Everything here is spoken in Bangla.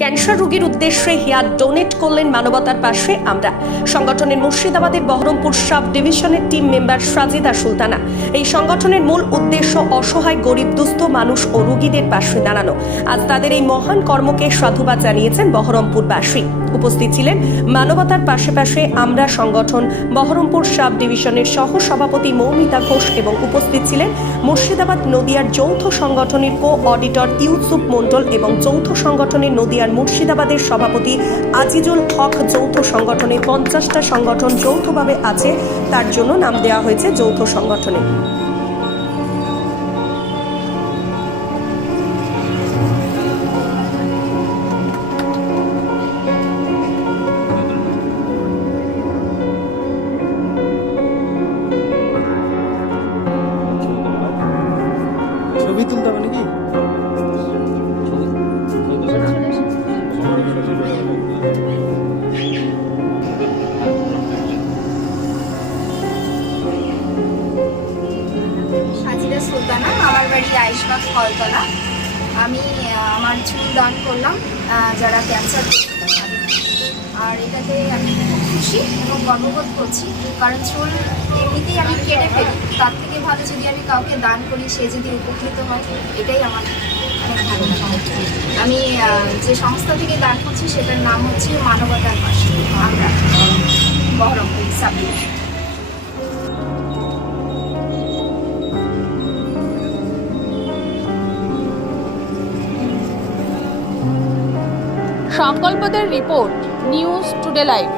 ক্যান্সার রোগীর উদ্দেশ্যে হেয়ার ডোনেট করলেন মানবতার পাশে আমরা। সংগঠনের মুর্শিদাবাদের বহরমপুর সাব ডিভিশনের টিম মেম্বার সাজিদা সুলতানা। এই সংগঠনের মূল উদ্দেশ্য অসহায় গরিব দুস্থ মানুষ ও রোগীদের পাশে দাঁড়ানো। আজ তাদের এই মহান কর্মকে সাধুবাদ জানিয়েছেন বহরমপুরবাসী। উপস্থিত ছিলেন মানবতার পাশে পাশে আমরা সংগঠন বহরমপুর সাব ডিভিশনের সহ সভাপতি মৌমিতা ঘোষ এবং উপস্থিত ছিলেন মুর্শিদাবাদ নদিয়ার যৌথ সংগঠনের কো অডিটর ইউসুফ মণ্ডল এবং যৌথ সংগঠনের নদিয়ার মুর্শিদাবাদের সভাপতি আজিজুল হক। যৌথ সংগঠনে 50টা সংগঠন যৌথভাবে আছে, তার জন্য নাম দেওয়া হয়েছে যৌথ সংগঠনে। ছবি তুলতে হবে নাকি? সাজিদা সুলতানা, আমার বাড়ি আইসবাগ ফলতলা। আমি আমার চুল দান করলাম যারা ক্যান্সার, আর এটাতে আমি খুব খুশি এবং গর্ববোধ করছি, কারণ চুল এমনিতেই আমি কেটে ফেলি, তার থেকে ভালো যদি আমি কাউকে দান করি, সে যদি উপকৃত হয়, এটাই আমার অনেক ভালো লাগে। আমি যে সংস্থা থেকে দান করছি সেটার নাম হচ্ছে মানবতার পাশে আমরা, বহরমপুর সাব ডিভিশন। সংকল্পদের রিপোর্ট, নিউজ টুডে লাইভ।